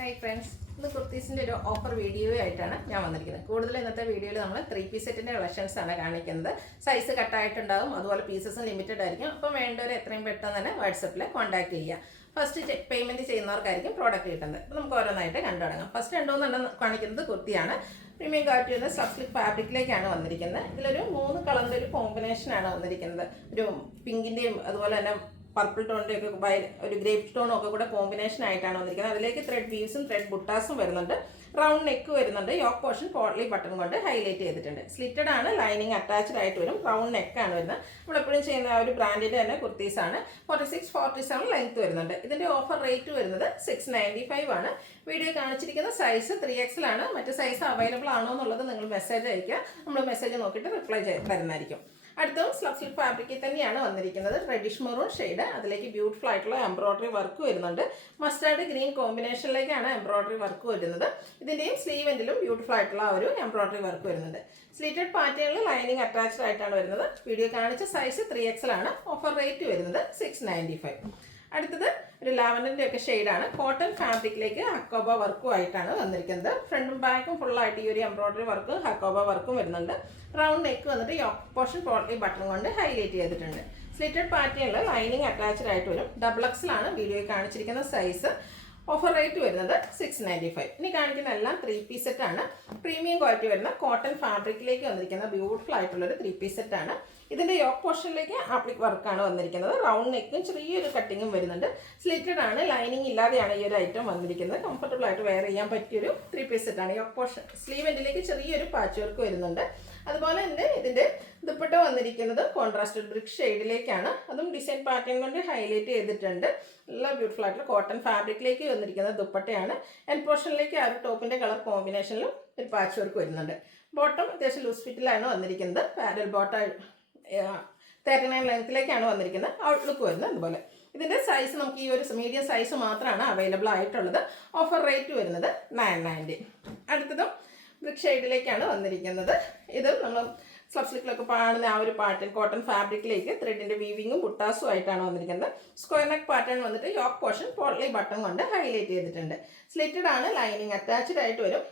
Hi friends, ഇന്ന് കുർത്തീസിൻ്റെ ഒരു offer video ആയിട്ടാണ് ഞാൻ വന്നിരിക്കുന്നത്. കൂടുതൽ ഇന്നത്തെ വീഡിയോയിൽ നമ്മൾ 3 പീസ് സെറ്റിൻ്റെ കളക്ഷൻസ് ആണ് കാണിക്കുന്നത്. സൈസ് കട്ടായിട്ടുണ്ടാകും, അതുപോലെ പീസസും ലിമിറ്റഡ് ആയിരിക്കും. അപ്പോൾ വേണ്ടവർ എത്രയും പെട്ടെന്ന് തന്നെ വാട്സപ്പിൽ കോൺടാക്ട് ചെയ്യുക. ഫസ്റ്റ് പേയ്മെൻറ്റ് ചെയ്യുന്നവർക്കായിരിക്കും പ്രോഡക്റ്റ് കിട്ടുന്നത്. അപ്പോൾ നമുക്ക് ഓരോന്നായിട്ട് കണ്ടു തുടങ്ങാം. ഫസ്റ്റ് രണ്ടോന്നെണ്ണം കാണിക്കുന്നത് കുർത്തിയാണ്. പ്രീമിയം ക്വാളിറ്റി വരുന്ന സബ്സ്ലിക് ഫാബ്രിക്കിലേക്കാണ് വന്നിരിക്കുന്നത്. ഇതിലൊരു 3 കളറിൻ്റെ ഒരു കോമ്പിനേഷനാണ് വന്നിരിക്കുന്നത്. ഒരു പിങ്കിൻ്റെയും അതുപോലെ തന്നെ പർപ്പിൾ ടോണിൻ്റെ ഒക്കെ ഒരു ഗ്രേപ്പ് ടോണും ഒക്കെ കൂടെ കോമ്പിനേഷൻ ആയിട്ടാണ് വന്നിരിക്കുന്നത്. അതിലേക്ക് ത്രെഡ് വീവ്സും ത്രെഡ് ബുട്ടാസും വരുന്നുണ്ട്. റൗണ്ട് നെക്ക് വരുന്നുണ്ട്. യോക്ക് പോർഷൻ പോട്ട്ലി ബട്ടൺ കൊണ്ട് ഹൈലൈറ്റ് ചെയ്തിട്ടുണ്ട്. സ്ലിറ്റഡ് ആണ്, ലൈനിങ് അറ്റാച്ച്ഡ് ആയിട്ട് വരും. റൗണ്ട് നെക്കാണ് വരുന്നത്. നമ്മളെപ്പോഴും ചെയ്യുന്ന ഒരു ബ്രാൻഡിൻ്റെ തന്നെ കുർത്തീസാണ്. 46-47 ലെങ്ത് വരുന്നുണ്ട്. ഇതിൻ്റെ ഓഫർ റേറ്റ് വരുന്നത് 695 ആണ്. വീഡിയോ കാണിച്ചിരിക്കുന്ന സൈസ് 3XL ആണ്. മറ്റ് സൈസ് അവൈലബിൾ ആണോ എന്നുള്ളത് നിങ്ങൾ മെസ്സേജ് അയയ്ക്കുക. നമ്മൾ മെസ്സേജ് നോക്കിയിട്ട് റിപ്ലൈ തരുന്നതായിരിക്കും. അടുത്തതും സിൽക്ക് ഫാബ്രിക്കിൽ തന്നെയാണ് വന്നിരിക്കുന്നത്. റെഡിഷ് മെറൂൺ ഷെയ്ഡ്, അതിലേക്ക് ബ്യൂട്ടിഫുൾ ആയിട്ടുള്ള എംബ്രോയ്ഡറി വർക്ക് വരുന്നുണ്ട്. മസ്റ്റാർഡ് ഗ്രീൻ കോമ്പിനേഷനിലേക്കാണ് എംബ്രോയ്ഡറി വർക്ക് വരുന്നത്. ഇതിൻ്റെയും സ്ലീവെൻറ്റിലും ബ്യൂട്ടിഫുൾ ആയിട്ടുള്ള ഒരു എംബ്രോയ്ഡറി വർക്ക് വരുന്നുണ്ട്. സ്ലിറ്റഡ് പാറ്റേണിൽ ലൈനിങ് അറ്റാച്ച്ഡ് ആയിട്ടാണ് വരുന്നത്. വീഡിയോ കാണിച്ച സൈസ് 3XL ആണ്. ഓഫർ റേറ്റ് വരുന്നത് 695. അടുത്തത് ഒരു ലാവൻഡറിൻ്റെ ഒക്കെ ഷെയ്ഡാണ്. കോട്ടൺ ഫാബ്രിക്കിലേക്ക് ഹക്കോബ വർക്കും ആയിട്ടാണ് വന്നിരിക്കുന്നത്. ഫ്രണ്ടും ബാക്കും ഫുള്ളായിട്ട് ഈ ഒരു എംബ്രോയ്ഡറി വർക്കും ഹക്കോബ വർക്കും വരുന്നുണ്ട്. റൗണ്ട് നെക്ക് വന്നിട്ട് യോക്ക് പോർഷൻ പോട്ട്ലി ബട്ടൺ കൊണ്ട് ഹൈലൈറ്റ് ചെയ്തിട്ടുണ്ട്. സ്ലിറ്റഡ് പാറ്റേണിൽ ലൈനിങ് അറ്റാച്ച്ഡ് ആയിട്ട് വരും. XL ആണ് വീഡിയോയിൽ കാണിച്ചിരിക്കുന്ന സൈസ്. ഓഫർ റേറ്റ് വരുന്നത് 695. ഇനി കാണിക്കുന്ന എല്ലാം 3 പീസ് സെറ്റാണ്. പ്രീമിയം ക്വാളിറ്റി വരുന്ന കോട്ടൺ ഫാബ്രിക്കിലേക്ക് വന്നിരിക്കുന്ന ബ്യൂട്ടിഫുൾ ആയിട്ടുള്ളൊരു 3 പീസ് സെറ്റാണ്. ഇതിൻ്റെ യോക്ക് പോർഷനിലേക്ക് ആപ്ലിക് വർക്കാണ് വന്നിരിക്കുന്നത്. റൗണ്ട് നെക്കും ചെറിയൊരു കട്ടിങ്ങും വരുന്നുണ്ട്. സ്ലിറ്റഡ് ആണ്, ലൈനിങ് ഇല്ലാതെയാണ് ഈ ഒരു ഐറ്റം വന്നിരിക്കുന്നത്. കംഫർട്ടബിൾ ആയിട്ട് വെയർ ചെയ്യാൻ പറ്റിയൊരു 3 പീസ് സെറ്റാണ്. യോക്ക് പോർഷൻ സ്ലീവെൻറ്റിലേക്ക് ചെറിയൊരു പാച്ച് വർക്ക് വരുന്നുണ്ട്. അതുപോലെ തന്നെ ഇതിൻ്റെ ദുപ്പട്ട വന്നിരിക്കുന്നത് കോൺട്രാസ്റ്റ് ബ്രിക്ക് ഷെയ്ഡിലേക്കാണ്. അതും ഡിസൈൻ പാറ്റേൺ കൊണ്ട് ഹൈലൈറ്റ് ചെയ്തിട്ടുണ്ട്. നല്ല ബ്യൂട്ടിഫുൾ ആയിട്ട് കോട്ടൺ ഫാബ്രിക്കിലേക്ക് വന്നിരിക്കുന്ന ദുപ്പട്ടയാണ്. എൻഡ് പോർഷനിലേക്ക് ആ ഒരു ടോപ്പിൻ്റെ കളർ കോമ്പിനേഷനിലും ഒരു പാച്ച് വർക്ക് വരുന്നുണ്ട്. ബോട്ടം അത്യാവശ്യം ലൂസ് ഫിറ്റിലാണ് വന്നിരിക്കുന്നത്. പാരൽ ബോട്ടം 39 ലെങ്ത്തിലേക്കാണ് വന്നിരിക്കുന്നത്. ഔട്ട്ലുക്ക് വരുന്നത് അതുപോലെ. ഇതിൻ്റെ സൈസ് നമുക്ക് ഈ ഒരു മീഡിയം സൈസ് മാത്രമാണ് അവൈലബിൾ ആയിട്ടുള്ളത്. ഓഫർ റേറ്റ് വരുന്നത് 990. അടുത്തതും ബ്രിക്ക് ഷെയ്ഡിലേക്കാണ് വന്നിരിക്കുന്നത്. ഇത് നമ്മൾ സ്ലിക്കിലൊക്കെ കാണുന്ന ആ ഒരു പാറ്റേൺ കോട്ടൺ ഫാബ്രിക്കിലേക്ക് ത്രെഡിൻ്റെ വീവിങ്ങും ബുട്ടാസും ആയിട്ടാണ് വന്നിരിക്കുന്നത്. സ്ക്വയർ നെക്ക് പാറ്റേൺ വന്നിട്ട് യോക്ക് പോർഷൻ പോട്ട്ലി ബട്ടൺ കൊണ്ട് ഹൈലൈറ്റ് ചെയ്തിട്ടുണ്ട്. സ്ലിറ്റഡ് ആണ്, ലൈനിങ് അറ്റാച്ച്ഡ് ആയിട്ട് വരും.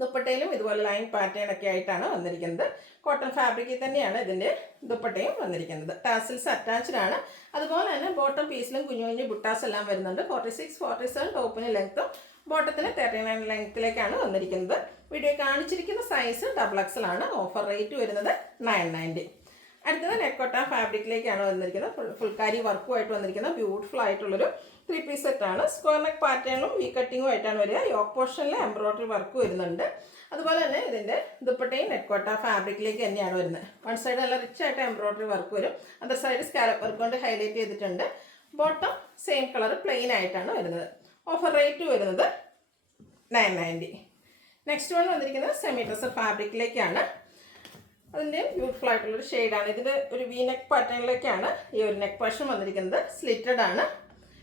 ദുപ്പട്ടയിലും ഇതുപോലെ ലൈൻ പാറ്റേൺ ഒക്കെ ആയിട്ടാണ് വന്നിരിക്കുന്നത്. കോട്ടൺ ഫാബ്രിക്കിൽ തന്നെയാണ് ഇതിൻ്റെ ദുപ്പട്ടയും വന്നിരിക്കുന്നത്. ടാസിൽസ് അറ്റാച്ച്ഡ് ആണ്. അതുപോലെ തന്നെ ബോട്ടം പീസിലും കുഞ്ഞു കുഞ്ഞു ബുട്ടാസ് എല്ലാം വരുന്നുണ്ട്. 46-47 ടോപ്പിന് ലെങ്ത്തും ബോട്ടത്തിന് 39 ലെങ്ത്തിലേക്കാണ് വന്നിരിക്കുന്നത്. വീഡിയോ കാണിച്ചിരിക്കുന്ന സൈസ് XL ആണ്. ഓഫർ റേറ്റ് വരുന്നത് 990. അടുത്തത് നെക്കോട്ട ഫാബ്രിക്കിലേക്കാണ് വന്നിരിക്കുന്നത്. ഫുൾക്കാരി വർക്കുമായിട്ട് വന്നിരിക്കുന്ന ബ്യൂട്ടിഫുൾ ആയിട്ടുള്ളൊരു 3 പീസ് സെറ്റാണ്. സ്ക്വയർ നെക്ക് പാറ്റേണും വി കട്ടിങ്ങും ആയിട്ടാണ് വരിക. യോക്ക് പോർഷനിൽ എംബ്രോയ്ഡറി വർക്ക് വരുന്നുണ്ട്. അതുപോലെ തന്നെ ഇതിൻ്റെ ദുപ്പട്ടയും നെക്കോട്ട ഫാബ്രിക്കിലേക്ക് തന്നെയാണ് വരുന്നത്. വൺ സൈഡ് നല്ല റിച്ച് ആയിട്ട് എംബ്രോയ്ഡറി വർക്ക് വരും. അതർ സൈഡ് സ്കാലപ്പ് വർക്ക് കൊണ്ട് ഹൈലൈറ്റ് ചെയ്തിട്ടുണ്ട്. ബോട്ടം സെയിം കളർ പ്ലെയിൻ ആയിട്ടാണ് വരുന്നത്. ഓഫർ റേറ്റ് വരുന്നത് 990. നെക്സ്റ്റ് വൺ വന്നിരിക്കുന്നത് സെമി ഡ്രസ്സർ ഫാബ്രിക്കിലേക്കാണ്. അതിൻ്റെ ബ്യൂട്ടിഫുൾ ആയിട്ടുള്ളൊരു ഷെയ്ഡാണ്. ഇതിൻ്റെ ഒരു വി നെക്ക് പാറ്റേണിലേക്കാണ് ഈ ഒരു നെക്ക് പോർഷൻ വന്നിരിക്കുന്നത്. സ്ലിറ്റഡ് ആണ്,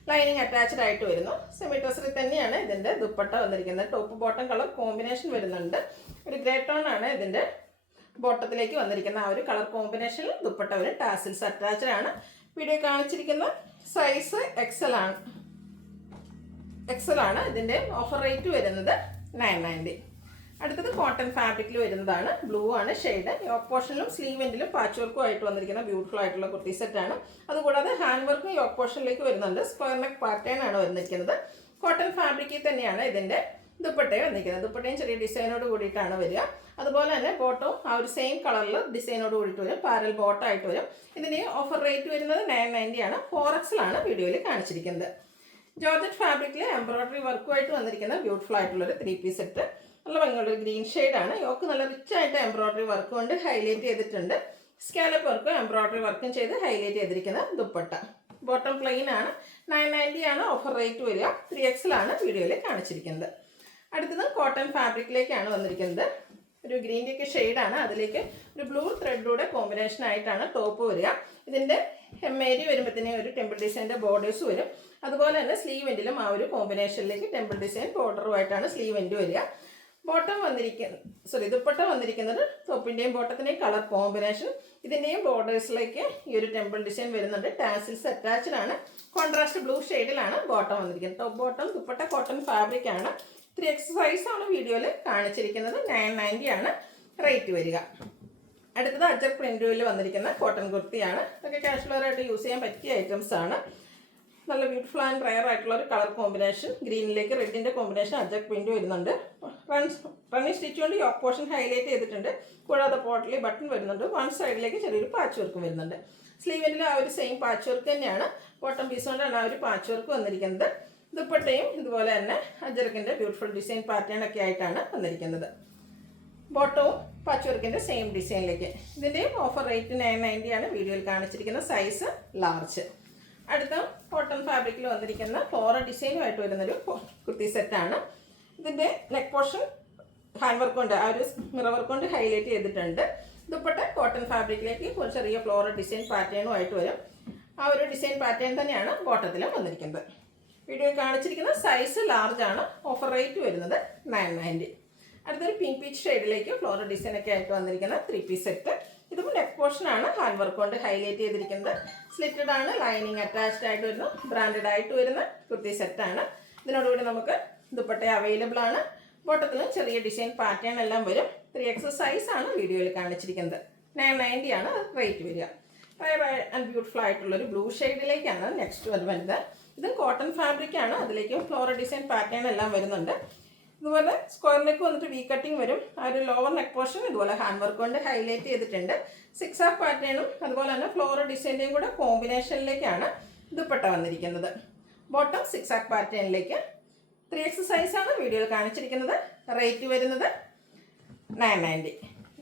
ലൈനിങ് അറ്റാച്ച്ഡ് ആയിട്ട് വരുന്നു. സെമി ഡ്രസ്സറിൽ തന്നെയാണ് ഇതിൻ്റെ ദുപ്പട്ട വന്നിരിക്കുന്നത്. ടോപ്പ് ബോട്ടം കളർ കോമ്പിനേഷൻ വരുന്നുണ്ട്. ഒരു ഗ്രേ ടോൺ ആണ് ഇതിൻ്റെ ബോട്ടത്തിലേക്ക് വന്നിരിക്കുന്ന ആ ഒരു കളർ കോമ്പിനേഷനിൽ ദുപ്പട്ട വരും. ടാസിൽസ് അറ്റാച്ച്ഡ് ആണ്. വീഡിയോ കാണിച്ചിരിക്കുന്ന സൈസ് XL ആണ്. ഇതിൻ്റെ ഓഫർ റേറ്റ് വരുന്നത് 990. അടുത്തത് കോട്ടൺ ഫാബ്രിക്കിൽ വരുന്നതാണ്. ബ്ലൂ ആണ് ഷെയ്ഡ്. യോക്ക് പോർഷനിലും സ്ലീവെൻറ്റിലും പാച്ച് വർക്കും ആയിട്ട് വന്നിരിക്കുന്ന ബ്യൂട്ടിഫുൾ ആയിട്ടുള്ള കുർത്തി സെറ്റാണ്. അതുകൂടാതെ ഹാൻഡ് വർക്കും യോക്ക് പോർഷനിലേക്ക് വരുന്നുണ്ട്. സ്ക്വയർ നെക്ക് പാറ്റേൺ ആണ് വന്നിരിക്കുന്നത്. കോട്ടൺ ഫാബ്രിക്കിൽ തന്നെയാണ് ഇതിൻ്റെ ദുപ്പട്ടയും വന്നിരിക്കുന്നത്. ദുപ്പട്ടയും ചെറിയ ഡിസൈനോട് കൂടിയിട്ടാണ് വരിക. അതുപോലെ തന്നെ ബോട്ടവും ആ ഒരു സെയിം കളറിൽ ഡിസൈനോട് കൂടിയിട്ട് വരും. പാരൽ ബോട്ടം ആയിട്ട് വരും. ഇതിന് ഓഫർ റേറ്റ് വരുന്നത് 990 ആണ്. 4XL ആണ് വീഡിയോയിൽ കാണിച്ചിരിക്കുന്നത്. ജോർജറ്റ് ഫാബ്രിക്കിൽ എംബ്രോയ്ഡറി വർക്കുമായിട്ട് വന്നിരിക്കുന്ന ബ്യൂട്ടിഫുൾ ആയിട്ടുള്ളൊരു 3 പീസ് സെറ്റ്. നല്ല ഭംഗിയുള്ളൊരു ഗ്രീൻ ഷെയ്ഡാണ്. യോക്ക് നല്ല റിച്ച് ആയിട്ട് എംബ്രോയ്ഡറി വർക്ക് കൊണ്ട് ഹൈലൈറ്റ് ചെയ്തിട്ടുണ്ട്. സ്കാലപ്പ് വർക്കും എംബ്രോയ്ഡറി വർക്കും ചെയ്ത് ഹൈലൈറ്റ് ചെയ്തിരിക്കുന്ന ദുപ്പട്ട. ബോട്ടം പ്ലെയിൻ ആണ്. 990 ആണ് ഓഫർ റേറ്റ് വരിക. 3XL ആണ് വീഡിയോയിൽ കാണിച്ചിരിക്കുന്നത്. അടുത്തത് കോട്ടൺ ഫാബ്രിക്കിലേക്കാണ് വന്നിരിക്കുന്നത്. ഒരു ഗ്രീൻ്റെ ഒക്കെ ഷെയ്ഡാണ്. അതിലേക്ക് ഒരു ബ്ലൂ ത്രെഡിലൂടെ കോമ്പിനേഷൻ ആയിട്ടാണ് ടോപ്പ് വരിക. ഇതിൻ്റെ ഹെമ്മേരി വരുമ്പോഴത്തേനും ഒരു ടെമ്പിൾ ഡിസൈൻ്റെ ബോർഡേഴ്സ് വരും. അതുപോലെ തന്നെ സ്ലീവെൻറ്റിലും ആ ഒരു കോമ്പിനേഷനിലേക്ക് ടെമ്പിൾ ഡിസൈൻ ബോർഡറുമായിട്ടാണ് സ്ലീവെൻറ്റ് വരിക. ബോട്ടം വന്നിരിക്കുന്നത് ദുപ്പട്ട വന്നിരിക്കുന്നത് ടോപ്പിൻ്റെയും ബോട്ടത്തിൻ്റെയും കളർ കോമ്പിനേഷൻ ഇതിൻ്റെയും ബോർഡേഴ്സിലേക്ക് ഈ ഒരു ടെമ്പിൾ ഡിസൈൻ വരുന്നുണ്ട്. ടാസിൽസ് അറ്റാച്ച്ഡ് ആണ്. കോൺട്രാസ്റ്റ് ബ്ലൂ ഷെയ്ഡിലാണ് ബോട്ടം വന്നിരിക്കുന്നത്. Top bottom dupatta cotton fabric ആണ്. 3X സൈസാണ് വീഡിയോയിൽ കാണിച്ചിരിക്കുന്നത്. 990 ആണ് റേറ്റ് വരിക. അടുത്തത് അജർ പ്രിന്റിൽ വന്നിരിക്കുന്ന കോട്ടൺ കുർത്തിയാണ്. ഇതൊക്കെ കാഷ്വൽ ആയിട്ട് യൂസ് ചെയ്യാൻ പറ്റിയ ഐറ്റംസ് ആണ്. നല്ല ബ്യൂട്ടിഫുൾ ആൻഡ് റയർ ആയിട്ടുള്ള ഒരു കളർ കോമ്പിനേഷൻ. ഗ്രീനിലേക്ക് റെഡിൻ്റെ കോമ്പിനേഷൻ അജർ പ്രിന്റ് വരുന്നുണ്ട്. റണ്ണി സ്റ്റിച്ച് കൊണ്ട് യോക്ക് പോർഷൻ ഹൈലൈറ്റ് ചെയ്തിട്ടുണ്ട്. കൂടാതെ പോട്ടലി ബട്ടൺ വരുന്നുണ്ട്. വൺ സൈഡിലേക്ക് ചെറിയൊരു പാച്ച് വർക്ക് വരുന്നുണ്ട്. സ്ലീവിൽ ആ ഒരു സെയിം പാച്ച് വർക്ക് തന്നെയാണ്. ബോട്ടം പീസ് കൊണ്ടാണ് ആ ഒരു പാച്ച് വർക്ക് വന്നിരിക്കുന്നത്. ദുപ്പട്ടയും ഇതുപോലെ തന്നെ അജറക്കിൻ്റെ ബ്യൂട്ടിഫുൾ ഡിസൈൻ പാറ്റേൺ ഒക്കെ ആയിട്ടാണ് വന്നിരിക്കുന്നത്. ബോട്ടവും പാച്ച് വർക്കിൻ്റെ സെയിം ഡിസൈനിലേക്ക്. ഇതിൻ്റെയും ഓഫർ റേറ്റ് 990 ആണ് വീഡിയോയിൽ കാണിച്ചിരിക്കുന്ന. Size large. അടുത്ത കോട്ടൺ ഫാബ്രിക്കിൽ വന്നിരിക്കുന്ന ഫ്ലോറൽ ഡിസൈനുമായിട്ട് വരുന്നൊരു കുർത്തി സെറ്റാണ്. ഇതിൻ്റെ നെക്ക് പോർഷൻ ഹാൻഡ് വർക്ക് കൊണ്ട് ആ ഒരു മിറർ വർക്ക് കൊണ്ട് ഹൈലൈറ്റ് ചെയ്തിട്ടുണ്ട്. ദുപ്പട്ട കോട്ടൺ ഫാബ്രിക്കിലേക്ക് ഒരു ചെറിയ ഫ്ലോറൽ ഡിസൈൻ പാറ്റേണുമായിട്ട് വരും. ആ ഒരു ഡിസൈൻ പാറ്റേൺ തന്നെയാണ് ബോട്ടത്തിലും വന്നിരിക്കുന്നത്. വീഡിയോ കാണിച്ചിരിക്കുന്ന സൈസ് ലാർജ് ആണ്. ഓഫർ റേറ്റ് വരുന്നത് 990. അടുത്തൊരു പിങ്ക് പീച്ച് ഷെയ്ഡിലേക്ക് ഫ്ലോറൽ ഡിസൈനൊക്കെ ആയിട്ട് വന്നിരിക്കുന്ന 3 പീസ് സെറ്റ്. ഇതും നെക്ക് പോർഷൻ ആണ് ഹാൻഡ് വർക്ക് കൊണ്ട് ഹൈലൈറ്റ് ചെയ്തിരിക്കുന്നത്. സ്ലിറ്റഡ് ആണ്. ലൈനിങ് അറ്റാച്ച്ഡ് ആയിട്ട് വരുന്നു. ബ്രാൻഡഡ് ആയിട്ട് വരുന്ന കുർത്തി സെറ്റാണ്. ഇതിനോടുകൂടി നമുക്ക് ദുപ്പട്ട അവൈലബിൾ ആണ്. ബോട്ടത്തിലും ചെറിയ ഡിസൈൻ പാറ്റേൺ എല്ലാം വരും. 3X സൈസ് ആണ് വീഡിയോയിൽ കാണിച്ചിരിക്കുന്നത്. 990 ആണ് റേറ്റ് വരിക. റയർ ആൻഡ് ബ്യൂട്ടിഫുൾ ആയിട്ടുള്ളൊരു ബ്ലൂ ഷെയ്ഡിലേക്കാണ് നെക്സ്റ്റ് വരുന്നത്. ഇത് കോട്ടൺ ഫാബ്രിക് ആണ്. അതിലേക്ക് ഫ്ലോറൽ ഡിസൈൻ പാറ്റേൺ എല്ലാം വരുന്നുണ്ട്. ഇതുപോലെ സ്ക്വയർ നെക്ക് വന്നിട്ട് വി കട്ടിങ് വരും. ആ ഒരു ലോവർ നെക്ക് പോർഷൻ ഇതുപോലെ ഹാൻഡ് വർക്ക് കൊണ്ട് ഹൈലൈറ്റ് ചെയ്തിട്ടുണ്ട്. 6 പാറ്റേണും അതുപോലെ തന്നെ ഫ്ലോറൽ ഡിസൈൻ്റെയും കൂടെ കോമ്പിനേഷനിലേക്കാണ് ദുപ്പട്ട വന്നിരിക്കുന്നത്. ബോട്ടം 6 പാറ്റേണിലേക്ക്. 3X സൈസാണ് വീഡിയോയിൽ കാണിച്ചിരിക്കുന്നത്. റേറ്റ് വരുന്നത് 990.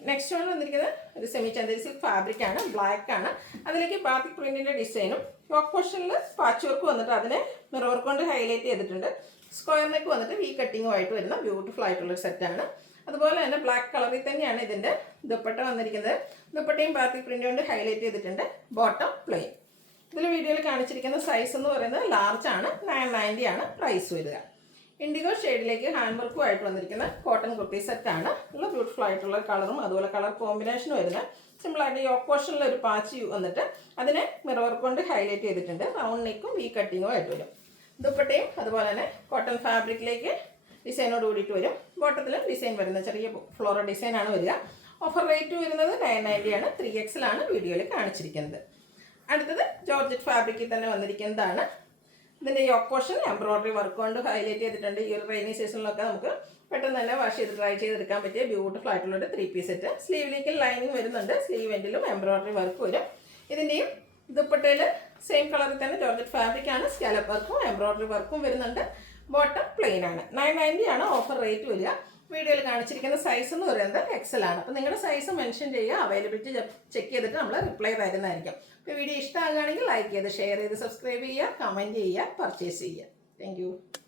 നെക്സ്റ്റ് വൺ വന്നിരിക്കുന്നത് ഒരു സെമി ചന്ദേരി സിൽക്ക് ഫാബ്രിക് ആണ്. ബ്ലാക്ക് ആണ്. അതിലേക്ക് ബാത്തിക് പ്രിന്റിൻ്റെ ഡിസൈനും യോക്ക് പോർഷനിൽ പാച്ച് വർക്ക് വന്നിട്ട് അതിനെ മിറർ വർക്ക് കൊണ്ട് ഹൈലൈറ്റ് ചെയ്തിട്ടുണ്ട്. സ്ക്വയർ നെക്ക് വന്നിട്ട് വി കട്ടിങ്ങുമായിട്ട് വരുന്ന ബ്യൂട്ടിഫുൾ ആയിട്ടുള്ളൊരു സെറ്റാണ്. അതുപോലെ തന്നെ ബ്ലാക്ക് കളറിൽ തന്നെയാണ് ഇതിൻ്റെ ദുപ്പട്ട വന്നിരിക്കുന്നത്. ദുപ്പട്ടയും ബാത്തിക് പ്രിന്റ് കൊണ്ട് ഹൈലൈറ്റ് ചെയ്തിട്ടുണ്ട്. Bottom plain. ഇതിൽ വീഡിയോയിൽ കാണിച്ചിരിക്കുന്ന സൈസ് എന്ന് പറയുന്നത് ലാർജ് ആണ്. 990 ആണ് പ്രൈസ് വരിക. ഇൻഡിഗോ ഷെയ്ഡിലേക്ക് ഹാൻഡ് വർക്കുമായിട്ട് വന്നിരിക്കുന്ന കോട്ടൺ കുർത്തി സെറ്റാണ്. നല്ല ബ്യൂട്ടിഫുൾ ആയിട്ടുള്ള കളറും അതുപോലെ കളർ കോമ്പിനേഷനും വരുന്ന സിമ്പിളായിട്ട് യോക്ക് പോർഷനിൽ ഒരു പാച്ച് വന്നിട്ട് അതിനെ മിറർ വർക്ക് കൊണ്ട് ഹൈലൈറ്റ് ചെയ്തിട്ടുണ്ട്. റൗണ്ട് നെക്കും വി കട്ടിങ്ങും ആയിട്ട് വരും. ദുപ്പട്ടയും അതുപോലെ തന്നെ കോട്ടൺ ഫാബ്രിക്കിലേക്ക് ഡിസൈനോട് കൂടിയിട്ട് വരും. ബോട്ടത്തിലും ഡിസൈൻ വരുന്ന ചെറിയ ഫ്ലോറൽ ഡിസൈനാണ് വരിക. ഓഫർ റേറ്റ് വരുന്നത് 990 ആണ്. 3X വീഡിയോയിൽ കാണിച്ചിരിക്കുന്നത്. അടുത്തത് ജോർജറ്റ് ഫാബ്രിക്കിൽ തന്നെ വന്നിരിക്കുന്നതാണ്. ഇതിൻ്റെ യോക്ക് പോർഷൻ എംബ്രോയിഡറി വർക്ക് കൊണ്ട് ഹൈലൈറ്റ് ചെയ്തിട്ടുണ്ട്. ഈ ഒരു റെയിനി സീസണിലൊക്കെ നമുക്ക് പെട്ടെന്ന് തന്നെ വാഷ് ചെയ്ത് ഡ്രൈ ചെയ്തെടുക്കാൻ പറ്റിയ ബ്യൂട്ടിഫുൾ ആയിട്ടുള്ളൊരു 3 പീസ് സെറ്റ്. സ്ലീവിലേക്ക് ലൈനിങ് വരുന്നുണ്ട്. സ്ലീവ് എൻഡിലും എംബ്രോയിഡറി വർക്ക് വരും. ഇതിൻ്റെയും ദുപ്പട്ടയിൽ സെയിം കളറിൽ തന്നെ ജോർജറ്റ് ഫാബ്രിക് ആണ്. സ്കാലപ്പ് വർക്കും എംബ്രോയിഡറി വർക്കും വരുന്നുണ്ട്. ബോട്ടം പ്ലെയിൻ ആണ്. 990 ആണ് ഓഫർ റേറ്റ് വരിക. വീഡിയോയിൽ കാണിച്ചിരിക്കുന്ന സൈസ് എന്ന് പറയുന്നത് XL ആണ്. അപ്പോൾ നിങ്ങളുടെ സൈസ് മെൻഷൻ ചെയ്യുക. അവൈലബിലിറ്റി ചെക്ക് ചെയ്തിട്ട് നമ്മൾ റിപ്ലൈ തരുന്നതായിരിക്കും. അപ്പോൾ വീഡിയോ ഇഷ്ടമാകുകയാണെങ്കിൽ ലൈക്ക് ചെയ്ത് ഷെയർ ചെയ്ത് സബ്സ്ക്രൈബ് ചെയ്യുക, കമൻറ്റ് ചെയ്യുക, പർച്ചേസ് ചെയ്യുക. താങ്ക്